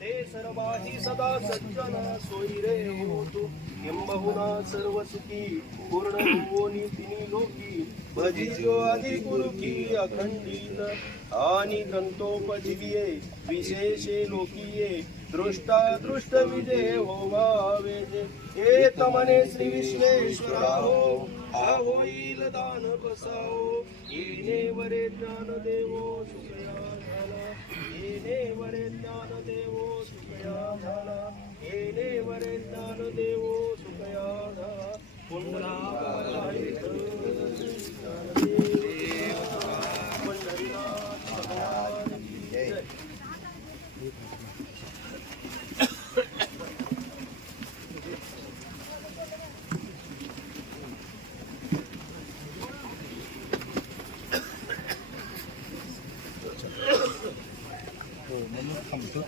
ते सर्वाही सदा सज्जन सोयरे होतो किंबहुना सर्व सुखी पूर्ण होनी तिनी लोकी भजिजो आदि गुरु की अखंडित आणि ग्रंथोपजीविये विशेषे लोकीये दृष्टा दृष्ट विजय होवावे हे तमने श्री विश्वेश्वरा हो हा होईल दान बसाओ येणे वरे ज्ञान देवो सुखया झाला येणे वरे ज्ञान देवो सुखया झाला येणे वरे ज्ञान देवो सुखया झाला पुन्हा म्हणून थांबतो.